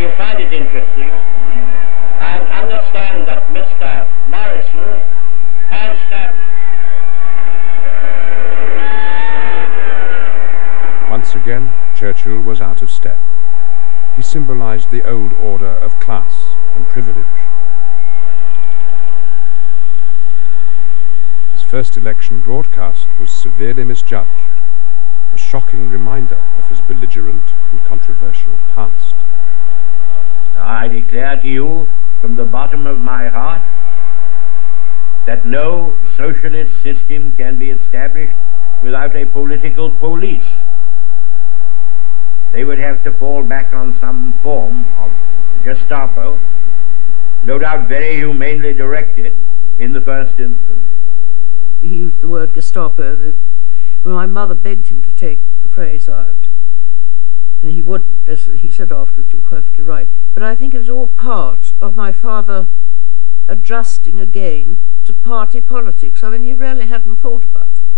you find it interesting, I understand that Mr. Morrison has Once again, Churchill was out of step. He symbolized the old order of class and privilege. His first election broadcast was severely misjudged, a shocking reminder of his belligerent and controversial past. I declare to you from the bottom of my heart that no socialist system can be established without a political police. They would have to fall back on some form of Gestapo, no doubt very humanely directed in the first instance. He used the word Gestapo. When my mother begged him to take the phrase out, and he wouldn't, as he said afterwards, "You're perfectly right." But I think it was all part of my father adjusting again to party politics. I mean, he really hadn't thought about them.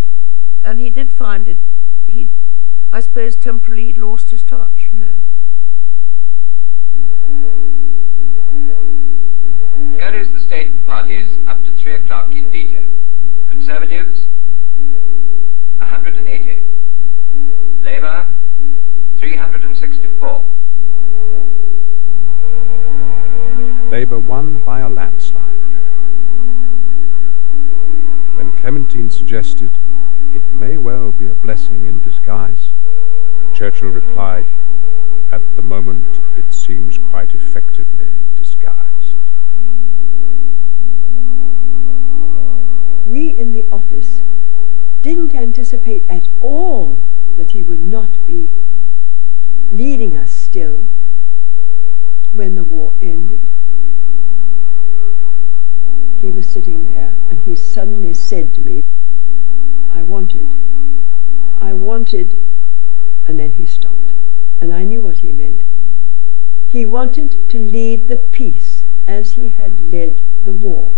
And he did find it, I suppose temporarily he'd lost his touch, you know. Here is the state of parties up to 3 o'clock in detail. Conservatives, 180. Labour, 364. Labour won by a landslide. When Clementine suggested it may well be a blessing in disguise, Churchill replied, "At the moment it seems quite effectively disguised." We in the office didn't anticipate at all that he would not be leading us still when the war ended. He was sitting there and he suddenly said to me, I wanted, and then he stopped. And I knew what he meant. He wanted to lead the peace as he had led the war.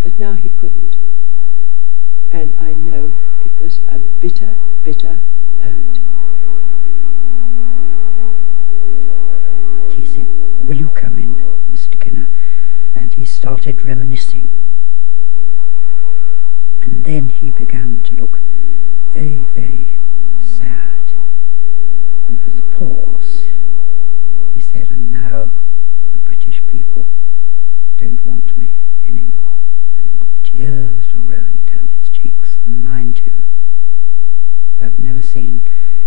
But now he couldn't. And I know it was a bitter, bitter hurt. He said, "Will you come in, Mr. Kinner?" And he started reminiscing. And then he began to look very, very sad. And there was a pause. He said, "And now the British people don't want me anymore." And tears were rolling down his cheeks, and mine too. I've never seen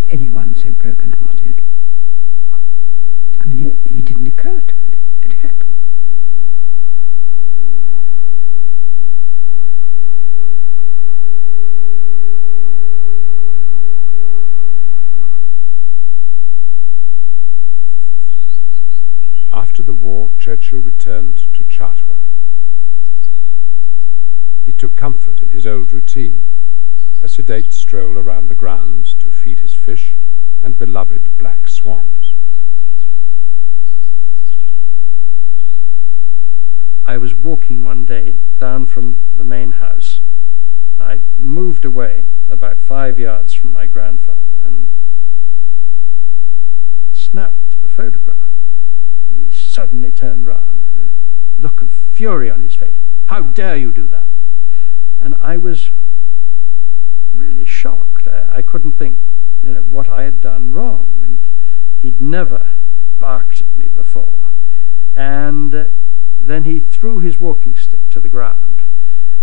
anyone so broken-hearted. I mean, it didn't occur to him. It happened. After the war, Churchill returned to Chartres. He took comfort in his old routine, a sedate stroll around the grounds to feed his fish and beloved black swans. I was walking one day down from the main house. I moved away about 5 yards from my grandfather and snapped a photograph. And he suddenly turned round, a look of fury on his face. "How dare you do that?" And I was really shocked. I couldn't think, what I had done wrong. And he'd never barked at me before. And then he threw his walking stick to the ground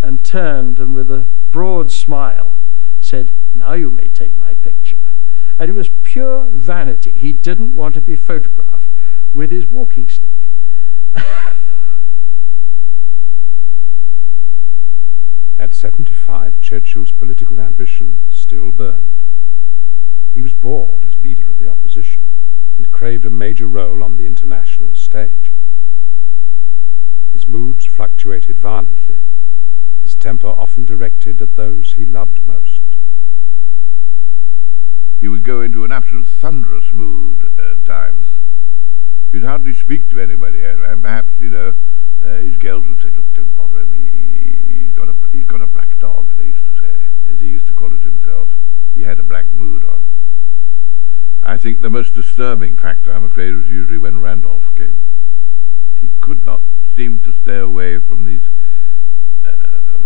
and turned and with a broad smile said, "Now you may take my picture." And it was pure vanity. He didn't want to be photographed with his walking stick. At 75, Churchill's political ambition still burned. He was bored as leader of the opposition and craved a major role on the international stage. His moods fluctuated violently, his temper often directed at those he loved most. He would go into an absolute thunderous mood at times. You'd hardly speak to anybody, and perhaps, his girls would say, "Look, don't bother him. He's got a black dog," they used to say, as he used to call it himself. He had a black mood on. I think the most disturbing factor, I'm afraid, was usually when Randolph came. He could not seem to stay away from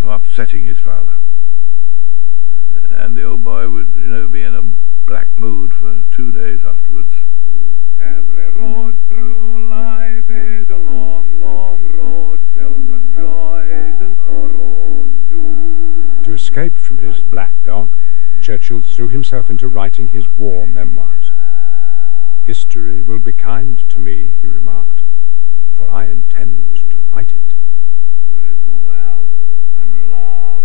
from upsetting his father. And the old boy would, be in a black mood for 2 days afterwards. Every road through life is a long, long road filled with joys and sorrows too. To escape from his black dog, Churchill threw himself into writing his war memoirs. "History will be kind to me," he remarked, "for I intend to write it." With wealth and love.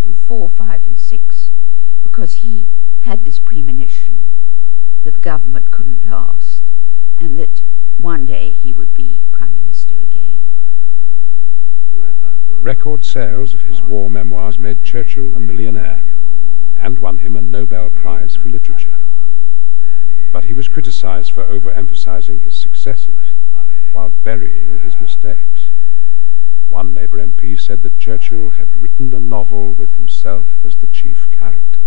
through 4, 5, and 6, because he had this premonition that the government couldn't last and that one day he would be Prime Minister again. Record sales of his war memoirs made Churchill a millionaire and won him a Nobel Prize for Literature. But he was criticized for overemphasizing his successes while burying his mistakes. One Labour MP said that Churchill had written a novel with himself as the chief character.